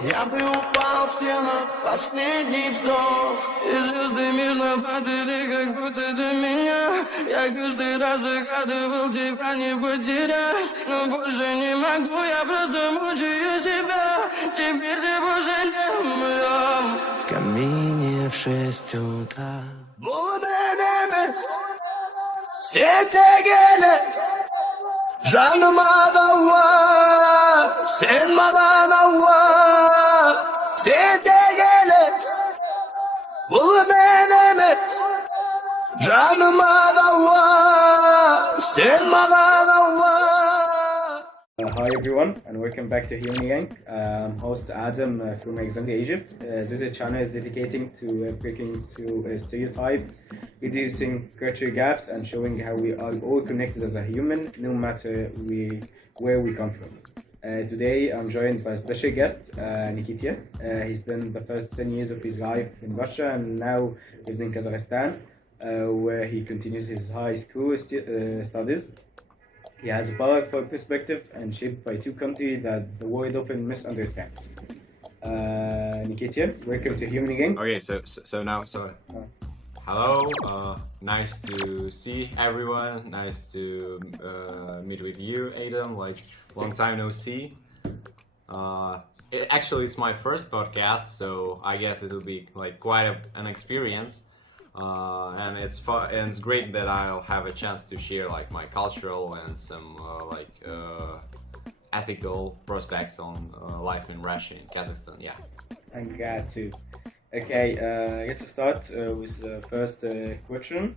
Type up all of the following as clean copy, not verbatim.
Я бы упал в стену, последний вздох. И звезды мирно падали, как будто до меня. Я каждый раз загадывал тебя не потерять, но больше не могу, я просто мучаю себя. Теперь ты больше не в моем. В камине в 6 утра. Bulunduğumuz sevgiler canıma da var, sen bana da var. Sevgiler bulunduğumuz canıma da var, sen bana da var. Hi everyone, and welcome back to HumaniLink. I'm host Adam from Alexandria, Egypt. This channel is dedicating to breaking through stereotype, reducing culture gaps, and showing how we are all connected as a human, no matter where we come from. Today I'm joined by a special guest, Nikita. He spent the first 10 years of his life in Russia and now lives in Kazakhstan, where he continues his high school studies. He has a powerful perspective and shaped by two countries that the world often misunderstands. Nikita, welcome to HumaniLink. Okay, hello. Nice to see everyone. Nice to meet with you, Adam. Like, long time no see. Actually, it's my first podcast, so I guess it will be like quite an experience. And it's fun, and it's great that I'll have a chance to share like my cultural and some ethical prospects on life in Russia and Kazakhstan. Yeah, I'm glad to. Okay, let's start with the first question.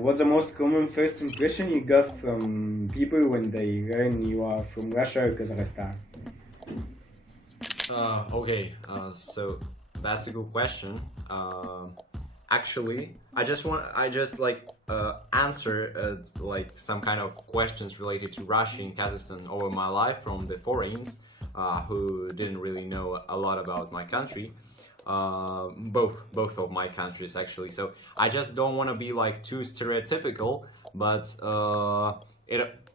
What's the most common first impression you got from people when they learn you are from Russia or Kazakhstan? Okay, so that's a good question. Actually, I just answer like some kind of questions related to Russia and Kazakhstan over my life from the foreigners who didn't really know a lot about my country. Both of my countries actually. So I just don't want to be like too stereotypical, but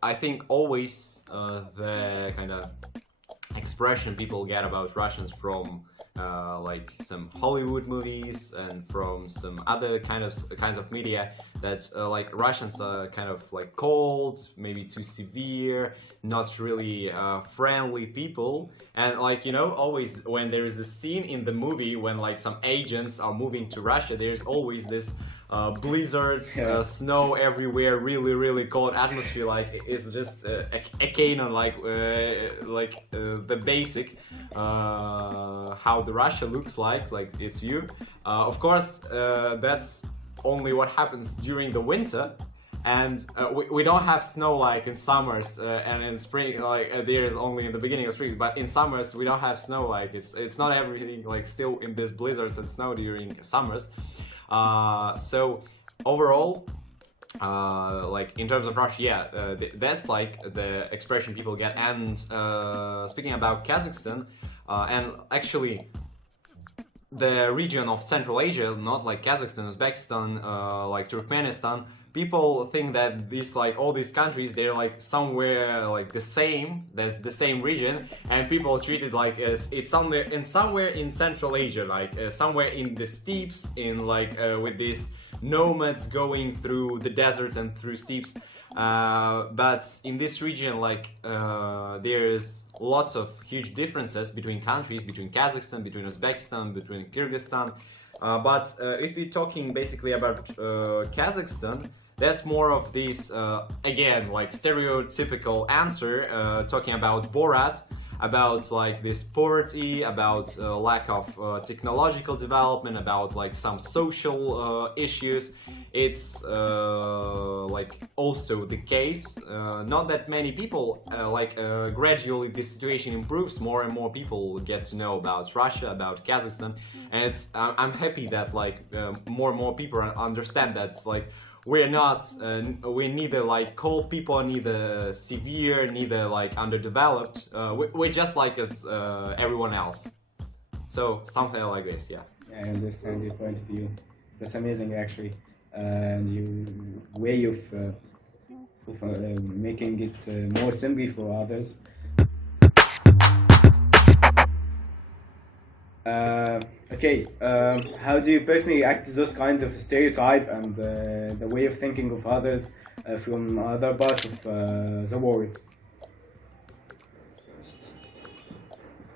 I think always the kind of expression people get about Russians from like some Hollywood movies and from some other kinds of media that like Russians are kind of like cold, maybe too severe, not really friendly people. And like, you know, always when there is a scene in the movie when like some agents are moving to Russia, there's always this blizzards, snow everywhere, really cold atmosphere. Like it's just a canon, like the basic how the Russia looks like it's you. Of course, that's only what happens during the winter, and we don't have snow like in summers and in spring, like there is only in the beginning of spring. But in summers we don't have snow. Like it's not everything like still in this blizzards and snow during summers. So overall, like in terms of Russia, yeah, that's like the expression people get. And speaking about Kazakhstan, and actually the region of Central Asia, not like Kazakhstan, Uzbekistan, like Turkmenistan, people think that these like all these countries, they're like somewhere like the same, there's the same region, and people treat it like it's somewhere in Central Asia, like somewhere in the steppes, in like with these nomads going through the deserts and through steppes. But in this region, like there's lots of huge differences between countries, between Kazakhstan, between Uzbekistan, between Kyrgyzstan. But if we're talking basically about Kazakhstan, that's more of this, again, like stereotypical answer, talking about Borat, about like this poverty, about lack of technological development, about like some social issues. It's like also the case. Not that many people, gradually this situation improves. More and more people get to know about Russia, about Kazakhstan, and it's I'm happy that like more and more people understand that like we're neither like cold people, neither severe, neither like underdeveloped. We're just like as everyone else. So something like this, yeah. I understand your point of view. That's amazing, actually. And your way of making it more simply for others. Okay, how do you personally react to those kinds of stereotype and the way of thinking of others from other parts of the world?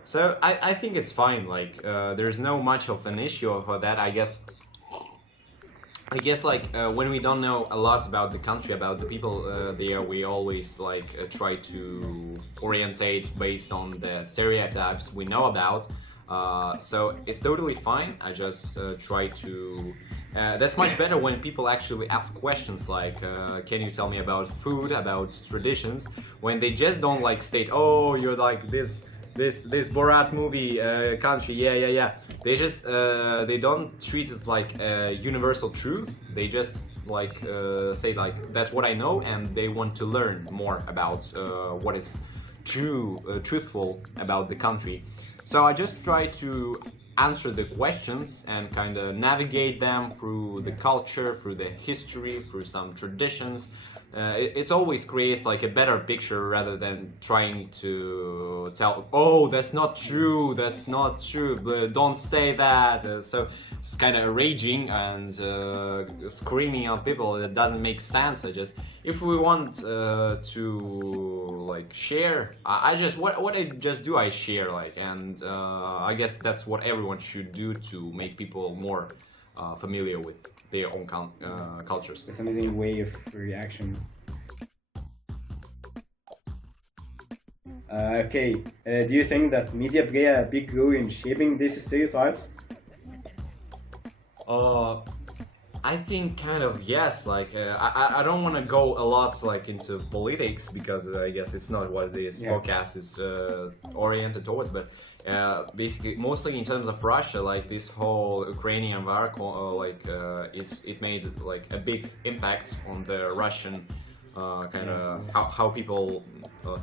So I think it's fine. Like there's no much of an issue for that. I guess like when we don't know a lot about the country, about the people there, we always like try to orientate based on the stereotypes we know about. So it's totally fine. I just try to. That's much better when people actually ask questions like, "Can you tell me about food, about traditions?" When they just don't like state, "Oh, you're like this Borat movie country, yeah." They just they don't treat it like a universal truth. They just like say like that's what I know, and they want to learn more about what is truthful about the country. So I just try to answer the questions and kind of navigate them through the culture, through the history, through some traditions. It always creates like a better picture rather than trying to tell, oh, that's not true, but don't say that. So it's kind of raging and screaming at people. That doesn't make sense. If we want to like share, I just what I just do, I share like, and I guess that's what everyone should do to make people more familiar with their own cultures. It's an amazing way of reaction. Okay, do you think that media play a big role in shaping these stereotypes? I think kind of yes. Like I don't want to go a lot like into politics because I guess it's not what this podcast is oriented towards. But basically, mostly in terms of Russia, like this whole Ukrainian war, it made like a big impact on the Russian kind of how people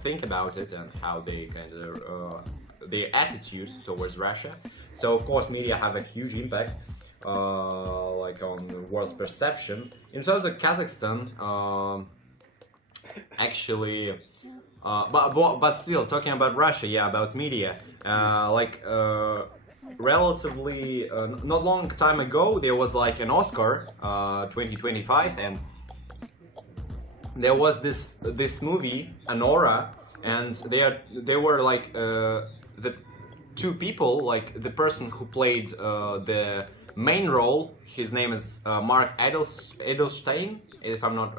think about it and how they kind of their attitude towards Russia. So of course, media have a huge impact. Like on the world's perception. In terms of Kazakhstan, actually, but still talking about Russia, about media, relatively not long time ago there was like an Oscar 2025, and there was this movie Anora, and they were like the two people, like the person who played the main role, his name is Mark Edelstein, if I'm not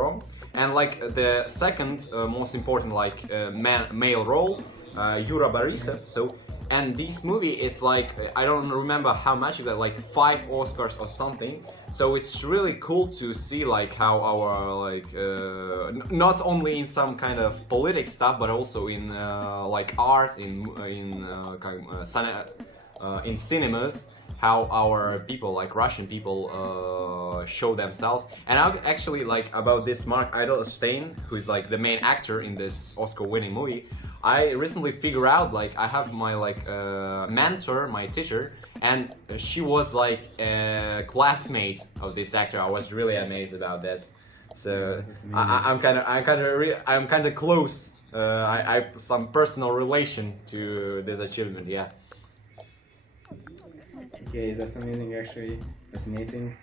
wrong, and like the second most important like male role, Yura Borisov. So, and this movie is like, I don't remember how much it got, like 5 Oscars or something. So it's really cool to see like how our like not only in some kind of political stuff, but also in like art, in cinemas, how our people, like Russian people, show themselves. And actually, like about this Mark Edelstein, who is like the main actor in this Oscar-winning movie, I recently figured out, like, I have my like mentor, my teacher, and she was like a classmate of this actor. I was really amazed about this. So I'm kind of close. I some personal relation to this achievement. Yeah. Okay, that's amazing, actually. Fascinating.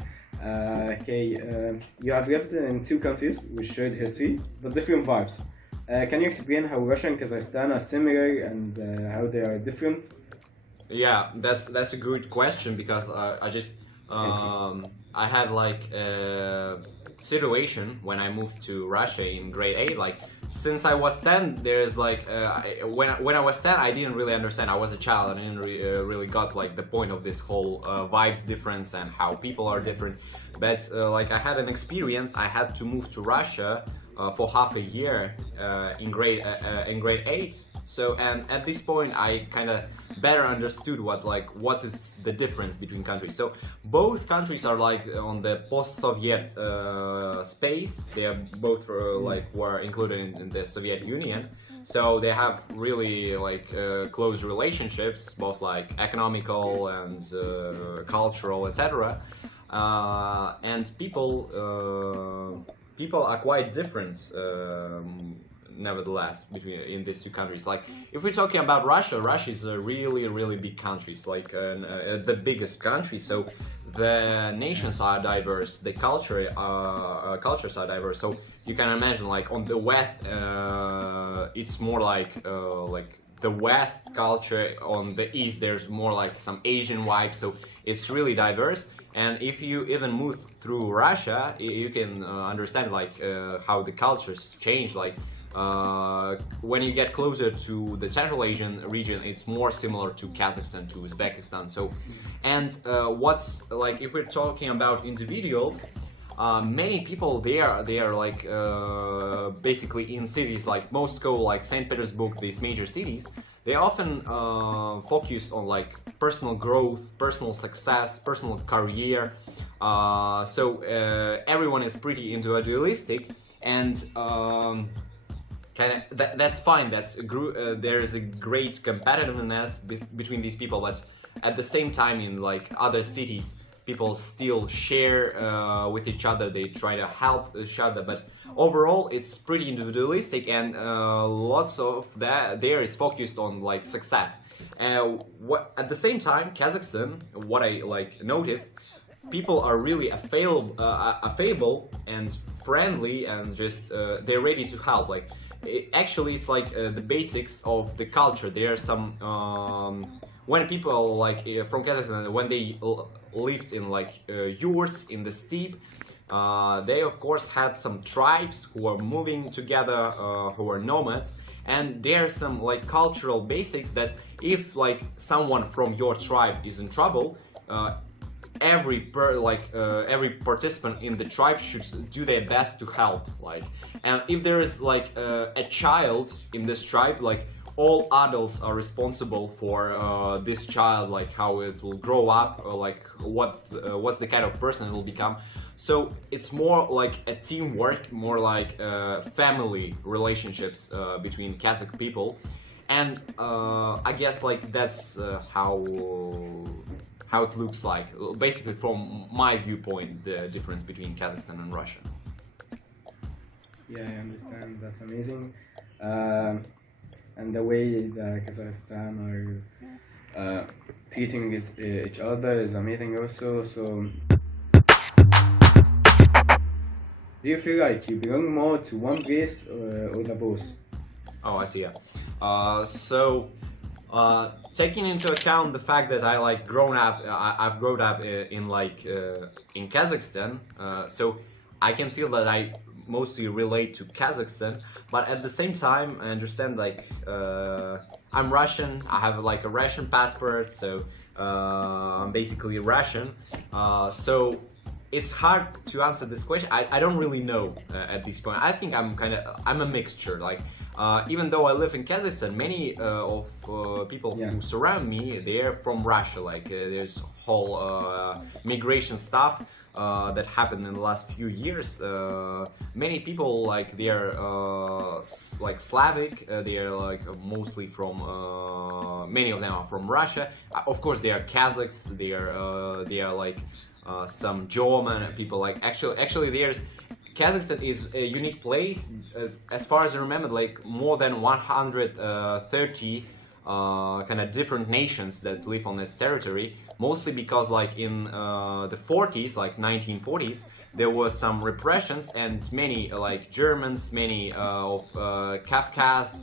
You have lived in 2 countries with shared history, but different vibes. Can you explain how Russia and Kazakhstan are similar and how they are different? Yeah, that's a good question, because I had like a situation when I moved to Russia in grade 8. Like, since I was 10, there's like when I was 10, I didn't really understand. I was a child. I didn't really got like the point of this whole vibes difference and how people are different. But like I had an experience. I had to move to Russia for half a year in grade 8. So, and at this point I kind of better understood what is the difference between countries. So both countries are like on the post-Soviet space. They are both were included in the Soviet Union. So they have really like close relationships, both like economical and cultural, etc. And people are quite different. nevertheless between in these two countries. Like if we're talking about Russia, Russia is a really big country. It's like the biggest country. So the nations are diverse, the cultures are diverse. So you can imagine, like on the west, it's more like the West culture. On the East, there's more like some Asian vibe. So it's really diverse. And if you even move through Russia, you can understand like how the cultures change. Like when you get closer to the Central Asian region, it's more similar to Kazakhstan, to Uzbekistan. So, and what's like if we're talking about individuals, many people they are like basically in cities like Moscow, like St. Petersburg, these major cities. They often focus on like personal growth, personal success, personal career. So everyone is pretty individualistic, and that's fine. There is a great competitiveness between these people, but at the same time, in like other cities, people still share with each other. They try to help each other, but overall it's pretty individualistic, and lots of that there is focused on like success. At the same time, Kazakhstan, what I like noticed, people are really affable and friendly, and just they're ready to help. Like actually it's like the basics of the culture. There are some when people like from Kazakhstan, when they lived in like yurts in the steppe, they of course had some tribes who are moving together, who are nomads, and there are some like cultural basics that if like someone from your tribe is in trouble, every participant in the tribe should do their best to help. Like, and if there is like a child in this tribe, like all adults are responsible for this child, like how it will grow up, or like what's the kind of person it will become. So it's more like a teamwork, more like family relationships between Kazakh people, and I guess like that's how it looks like, basically from my viewpoint, the difference between Kazakhstan and Russia. Yeah, I understand. That's amazing. And the way the Kazakhstan are treating each other is amazing also. So, do you feel like you belong more to one place or the both? Oh, I see. Yeah. Taking into account the fact that I've grown up in in Kazakhstan, so I can feel that I mostly relate to Kazakhstan, but at the same time I understand like I'm Russian. I have like a Russian passport, so I'm basically Russian. So it's hard to answer this question. I don't really know at this point. I think I'm a mixture. Like even though I live in Kazakhstan, many of people who surround me, they're from Russia. Like there's whole migration stuff that happened in the last few years. Many people like they're like Slavic. They are like mostly from many of them are from Russia. Of course, they are Kazakhs. They are like some German people. Like actually there's Kazakhstan is a unique place. As far as I remember, like more than 130 kind of different nations that live on this territory, mostly because like in the 40s, like 1940s, there was some repressions, and many like Germans, many of Kafkas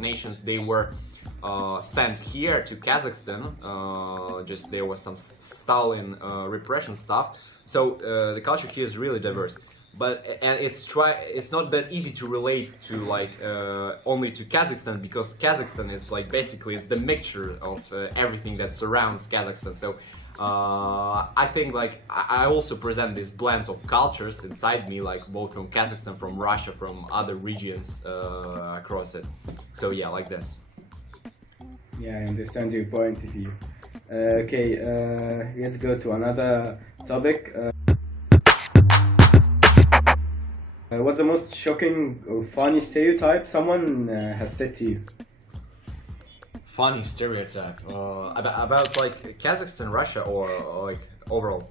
nations, they were sent here to Kazakhstan. Just there was some Stalin repression stuff. So the culture here is really diverse. But it's not that easy to relate to like only to Kazakhstan, because Kazakhstan is like basically it's the mixture of everything that surrounds Kazakhstan. So I think like I also present this blend of cultures inside me, like both from Kazakhstan, from Russia, from other regions across it. So yeah, like this. Yeah, I understand your point of view. Okay, let's go to another topic. What's the most shocking or funny stereotype someone has said to you? Funny stereotype about like Kazakhstan, Russia, or like overall?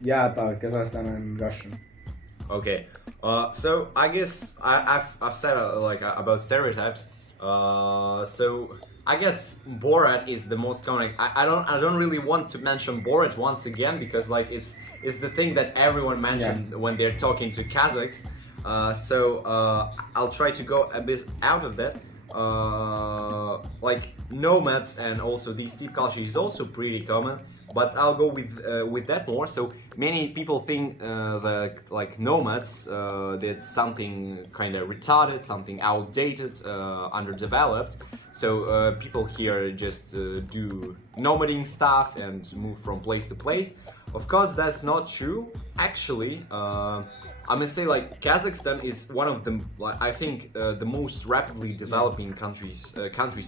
Yeah, about Kazakhstan and Russia. Okay. So I guess I've said about stereotypes. So I guess Borat is the most common. I don't really want to mention Borat once again because like it's the thing that everyone mentioned when they're talking to Kazakhs. I'll try to go a bit out of that. Like nomads and also these steppe culture is also pretty common, but I'll go with that more. So many people think that like nomads that's something kind of retarded, something outdated, underdeveloped. So people here just do nomading stuff and move from place to place. Of course, that's not true. Actually, I must say like Kazakhstan is one of the I think the most rapidly developing countries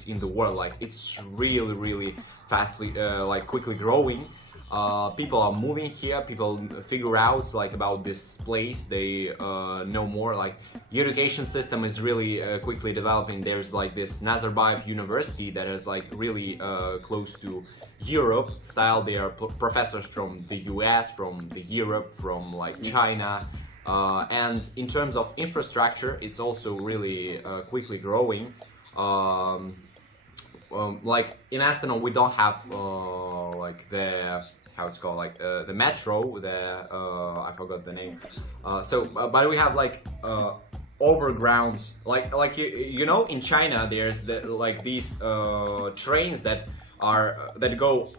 in the world. Like it's really fastly like quickly growing. People are moving here. People figure out like about this place. They know more. Like the education system is really quickly developing. There's like this Nazarbayev University that is like really close to Europe style. They are professors from the US, from the Europe, from like China. And in terms of infrastructure, it's also really quickly growing. Like in Astana, we don't have like the how it's called, like the metro. The I forgot the name. But we have like overground, like you know, in China, there's like these trains that go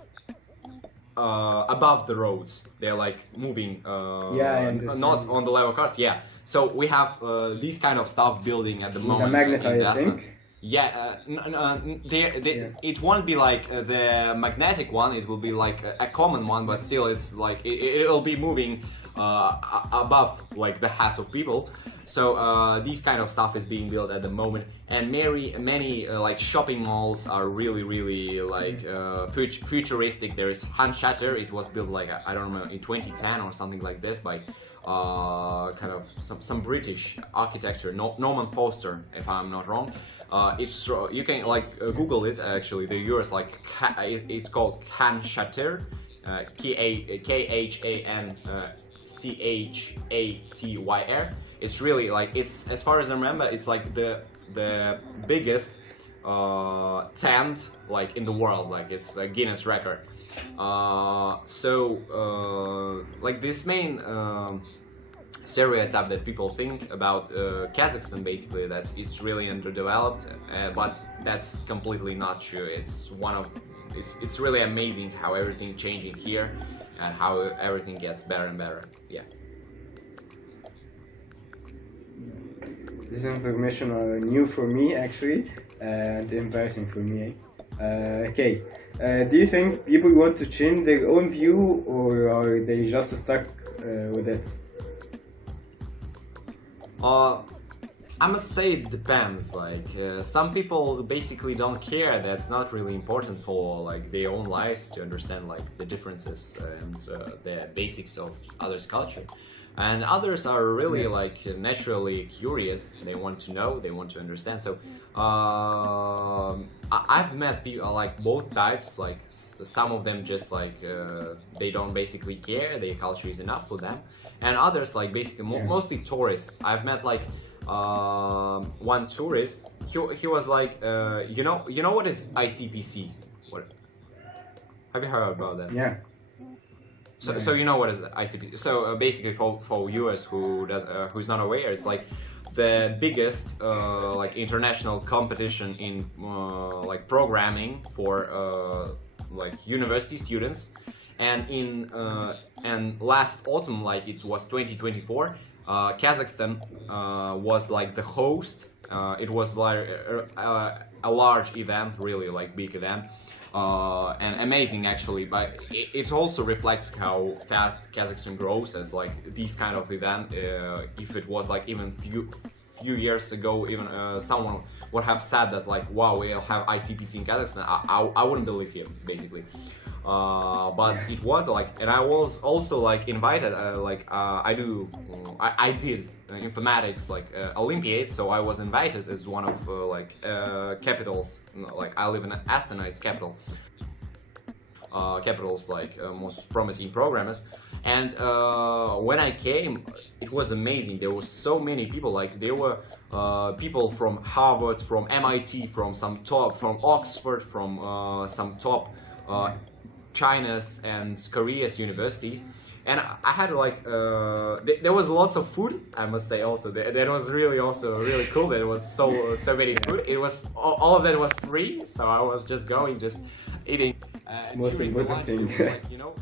above the roads. They're like moving not on the level cars. Yeah, so we have these kind of stuff building at the moment. The magnet, I think. Yeah, it won't be like the magnetic one. It will be like a common one, but still, it's like it'll be moving above like the heads of people. So these kind of stuff is being built at the moment, and many like shopping malls are really like futuristic. There is HumaniLink. It was built like I don't know, in 2010 or something like this by kind of some British architecture, Norman Foster, if I'm not wrong. It's you can like Google it. Actually, the US like it's called HumaniLink, KHANCHATYR. It's really like, it's, as far as I remember, it's like the biggest tent like in the world. Like it's a Guinness record. Like this main stereotype that people think about Kazakhstan, basically, that it's really underdeveloped, but that's completely not true. It's it's really amazing how everything changing here and how everything gets better and better. Yeah. This information are new for me actually, and embarrassing for me. Okay, do you think people want to change their own view, or are they just stuck with it? I must say it depends. Like some people basically don't care. That's not really important for like their own lives to understand like the differences and the basics of others' culture. And others are really like naturally curious. They want to know, they want to understand. So I've met people like both types. Like some of them just like they don't basically care. Their culture is enough for them. And others like basically mostly tourists. I've met like one tourist. He was like you know what is ICPC? What? Have you heard about that? Yeah. So you know what is ICP? So basically, for US who's not aware, it's like the biggest like international competition in like programming for like university students, and in and last autumn, like it was 2024, Kazakhstan was like the host. It was like a large event, really like big event. And amazing actually, but it also reflects how fast Kazakhstan grows as like these kind of event. If it was like even few years ago, even someone would have said that like, wow, we'll have ICPC in Kazakhstan, I wouldn't believe him basically. But it was like, and I was also like invited, I did informatics like Olympiad, so I was invited as one of like capitals. Like I live in Astana, it's capital. Capitals like most promising programmers, And when I came, it was amazing. There were so many people. Like there were people from Harvard, from MIT, from Oxford, from some top China's and Korea's universities. And I had like there was lots of food, I must say. Also that was really cool. There was so many food. It was all of that was free, so I was just eating. It's most important thing. Like, you know,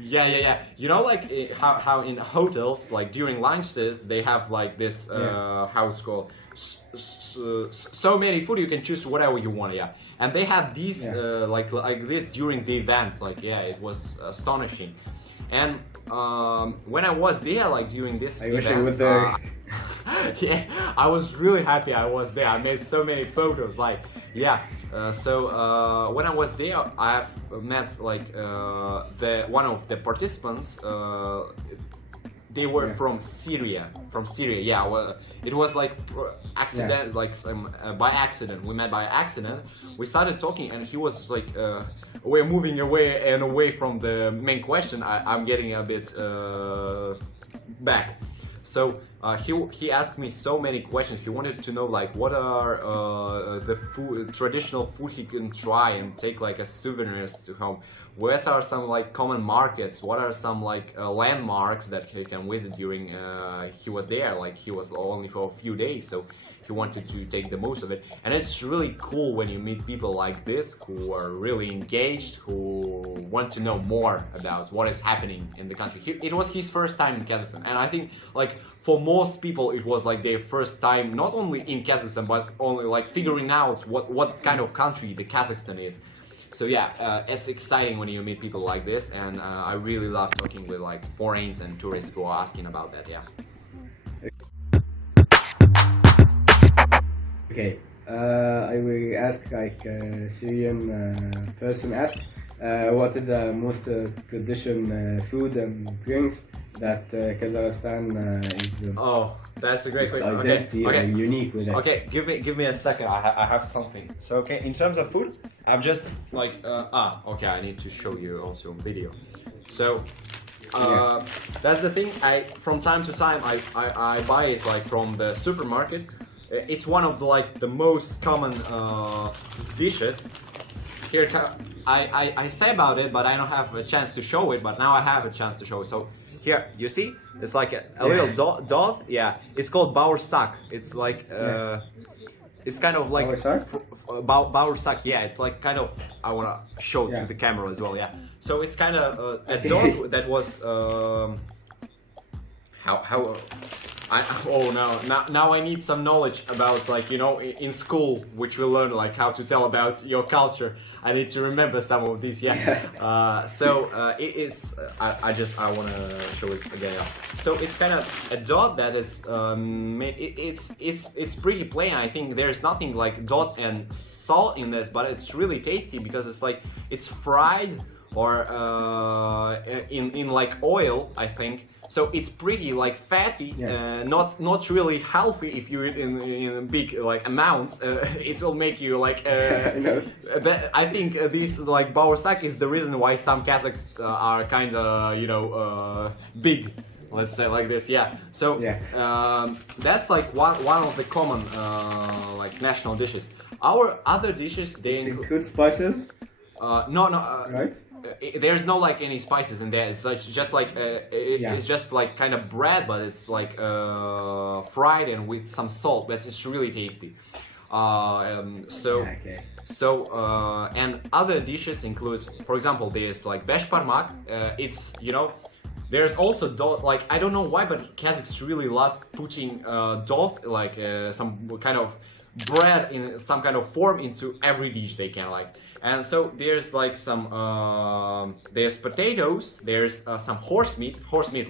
yeah. You know, like how in hotels, like during lunches, they have like this how it's called, so many food, you can choose whatever you want. Yeah, and they had these like this during the events. Like it was astonishing. And when I was there, like during this I event, wish I was there. Yeah, I was really happy I was there. I made so many photos. Like, so when I was there, I met like one of the participants. They were from Syria. Yeah. Well, it was like accident, like by accident. We met by accident. We started talking, and he was like, "We're moving away from the main question. I'm getting a bit back." So he asked me so many questions. He wanted to know like what are the traditional food he can try and take like as souvenirs to home. What are some like common markets? What are some like landmarks that he can visit during he was there? Like he was only for a few days, so he wanted to take the most of it. And it's really cool when you meet people like this who are really engaged, who want to know more about what is happening in the country. It was his first time in Kazakhstan, and I think like for most people it was like their first time, not only in Kazakhstan, but only like figuring out what kind of country the Kazakhstan is. So it's exciting when you meet people like this, and I really love talking with like foreigners and tourists who are asking about that. Okay, I will ask like a Syrian person asked, what is the most traditional food and drinks that Kazakhstan is? Oh, that's a great question. Identity Okay. Unique with it. Okay, give me a second. I have something. So in terms of food, I'm just like okay. I need to show you also a video. So that's the thing. From time to time I buy it like from the supermarket. It's one of the most common dishes. Here I say about it, but I don't have a chance to show it. But now I have a chance to show it. So here you see, it's like a little dot. Yeah, it's called Baursak. It's like it's kind of like Baursak. Yeah, it's like kind of, I wanna show it to the camera as well. Yeah, so it's kind of a dot that was now I need some knowledge about, like, you know, in school, which we learn like how to tell about your culture. I need to remember some of these. It is I want to show it again. So it's kind of a dot that is made. It's pretty plain. I think there's nothing like dot and salt in this, but it's really tasty because it's like it's fried or in like oil, I think. So it's pretty like fatty, not really healthy if you eat in big like amounts. It will make you like. I think this like Baursak is the reason why some Kazakhs are kind of big. Let's say like this, So that's like one of the common like national dishes. Our other dishes, they include spices. No, right? There's no like any spices in there. It's like just like it's just like kind of bread, but it's like fried and with some salt. But it's really tasty. And other dishes include, for example, there's like beshparmak. It's, you know, there's also dough. Like, I don't know why, but Kazakhs really love putting dough, like some kind of bread in some kind of form into every dish they can, like. And so there's like some there's potatoes, there's some horse meat,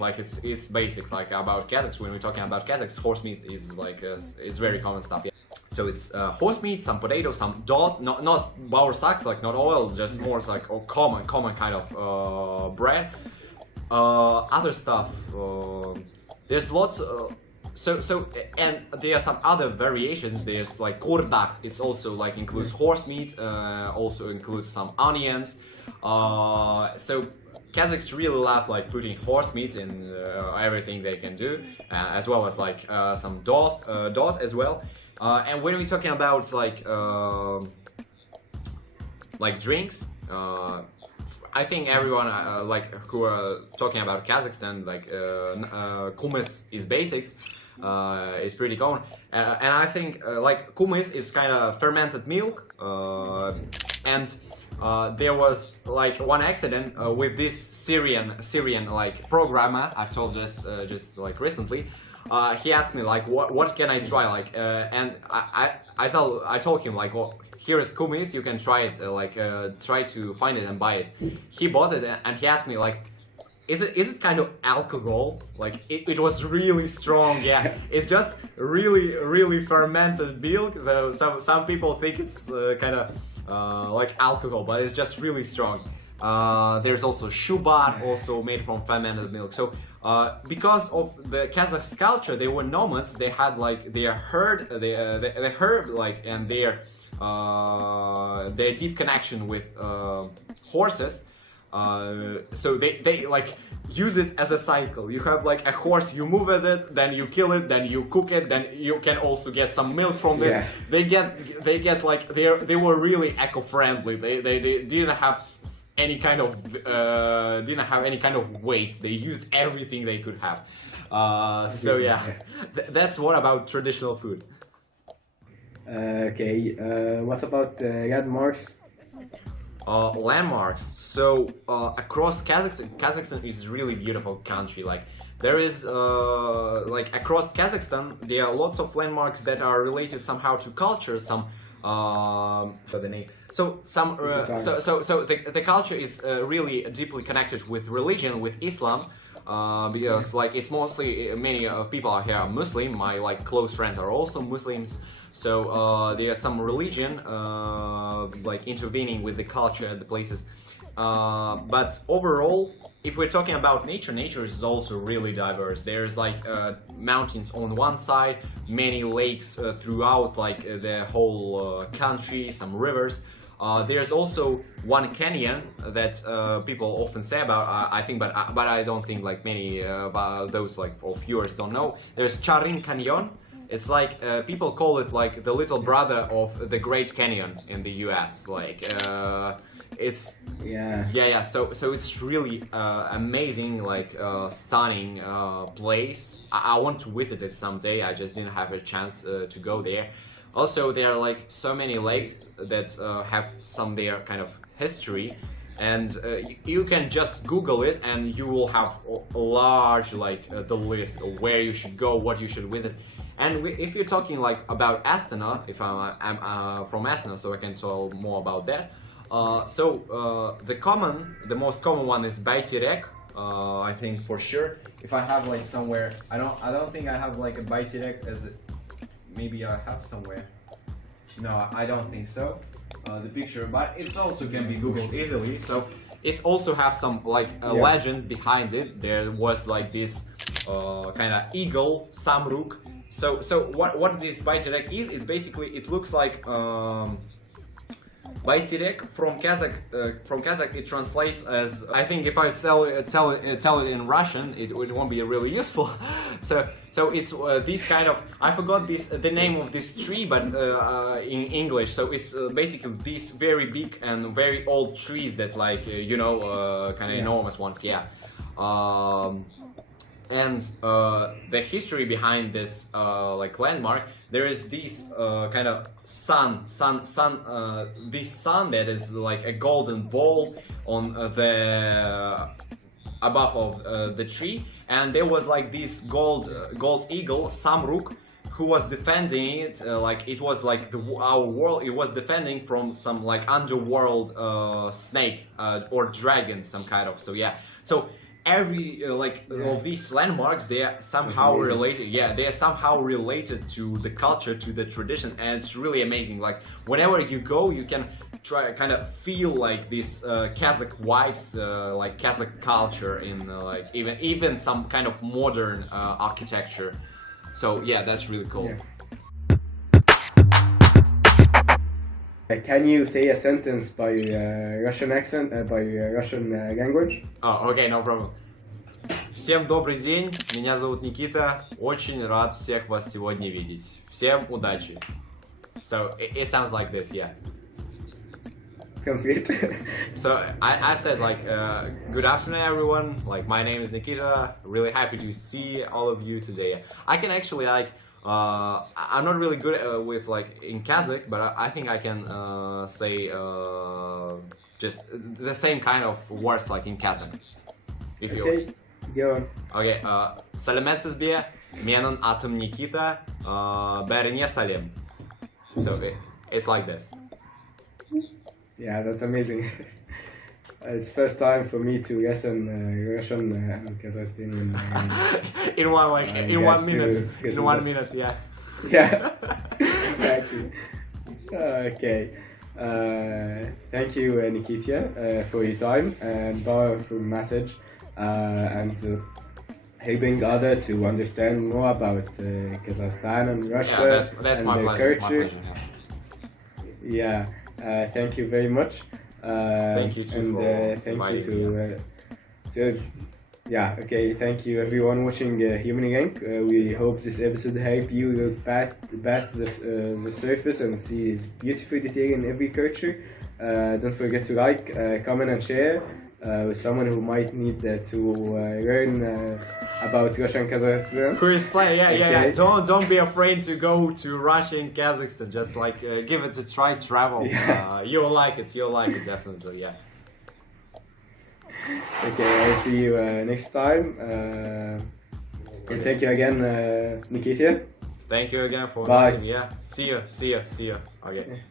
like it's basics like about Kazakhs. When we're talking about Kazakhs, horse meat is like is very common stuff. So it's horse meat, some potatoes, some dough, not Baursak, like not oil, just more like common kind of bread. Other stuff, there's lots. And there are some other variations. There's like kordak. It's also like includes horse meat. Also includes some onions. So Kazakhs really love like putting horse meat in everything they can do, as well as like some dot as well. And when we're talking about like drinks, I think everyone like who are talking about Kazakhstan, like kumis is basics, is pretty common, and I think like kumis is kind of fermented milk, and there was like one accident with this Syrian like programmer I've told just like recently. He asked me like what can I try, like and I told him like, well, here is kumis, you can try it, try to find it and buy it. He bought it and he asked me like, is it kind of alcohol? Like it was really strong. Yeah, it's just really fermented milk. So some people think it's kind of like alcohol, but it's just really strong. There's also shubat, also made from fermented milk. So because of the Kazakh culture, they were nomads. They had like their herd, they herd like, and their deep connection with horses. So they like use it as a cycle. You have like a horse, you move with it, then you kill it, then you cook it, then you can also get some milk from it. Yeah. They get like they were really eco-friendly. They didn't have any kind of waste. They used everything they could have. So yeah, that's what about traditional food. Okay, what about landmarks? Landmarks. So across Kazakhstan is a really beautiful country. Like there is like across Kazakhstan there are lots of landmarks that are related somehow to culture. Some the name. So some so the culture is really deeply connected with religion, with Islam. Because like it's mostly many people are here are Muslim. My like close friends are also Muslims. So there's some religion like intervening with the culture at the places. But overall, if we're talking about nature is also really diverse. There's like mountains on one side, many lakes throughout like the whole country, some rivers. There's also one canyon that people often say about, I think, but I don't think like many those like of viewers don't know. There's Charin Canyon. It's like people call it like the little brother of the Great Canyon in the US. Like it's yeah. So it's really amazing, like stunning place. I want to visit it someday. I just didn't have a chance to go there. Also, there are like so many lakes that have some their kind of history, and you can just Google it, and you will have a large like the list of where you should go, what you should visit. And if you're talking like about Astana, if I'm from Astana, so I can tell more about that. The most common one is Bayterek. I think for sure. If I have like somewhere, I don't think I have like a Bayterek as maybe I have somewhere. No, I don't think so. The picture, but it also can be Googled easily. So it also have some like a legend behind it. There was like this kind of eagle, Samruk. So what this Bayterek is basically it looks like Bayterek from Kazakh it translates as, I think if I tell it in Russian it won't be really useful. so it's this kind of, I forgot the name of this tree, but in English. So it's basically these very big and very old trees that like kind of enormous ones. Yeah. And the history behind this like landmark, there is this kind of this sun that is like a golden ball on the above of the tree, and there was like this gold eagle Samruk who was defending it, like it was like our world. It was defending from some like underworld snake or dragon, some kind of. So yeah. So every of these landmarks, they are somehow related. Yeah, they are somehow related to the culture, to the tradition, and it's really amazing. Like whenever you go, you can try kind of feel like this Kazakh vibes, like Kazakh culture in like even some kind of modern architecture. So yeah, that's really cool. Can you say a sentence by Russian accent, by Russian language? Oh, okay, no problem. Всем добрый день, меня зовут Никита, очень рад всех вас сегодня видеть. Всем удачи. So, it sounds like this, yeah. Translate. So, I've said like, good afternoon everyone, like my name is Nikita, really happy to see all of you today. I can actually like, I'm not really good with like in Kazakh, but I think I can say just the same kind of words like in Kazakh. If you Okay, go on. Okay, Сәлеметсіз бе? Менің атым Никита, бәріне сәлем. So it's like this. Yeah, that's amazing. It's first time for me to listen Russian and Kazakhstani. In one like, in 1 minute. yes, In 1 minute, yeah. Yeah, actually. Okay. Thank you, Nikita, for your time and powerful message and helping others to understand more about Kazakhstan and Russia That's and my their pleasure. culture. Yeah. Yeah, thank you very much. Thank you too and for thank you inviting me. to yeah, okay, thank you everyone watching HumaniLink. We hope this episode helped you look past the surface and see its beautiful detail in every culture. Don't forget to like, comment and share with someone who might need to learn about Russia and Kazakhstan. Who is playing? Yeah, yeah, Okay. yeah. Don't be afraid to go to Russia and Kazakhstan. Just like give it a try, travel. Yeah. You'll like it. You'll like it definitely. Yeah. Okay, I'll see you next time. And thank you again, Nikita. Thank you again for Bye. watching. Yeah. See you. See you. See you. Okay.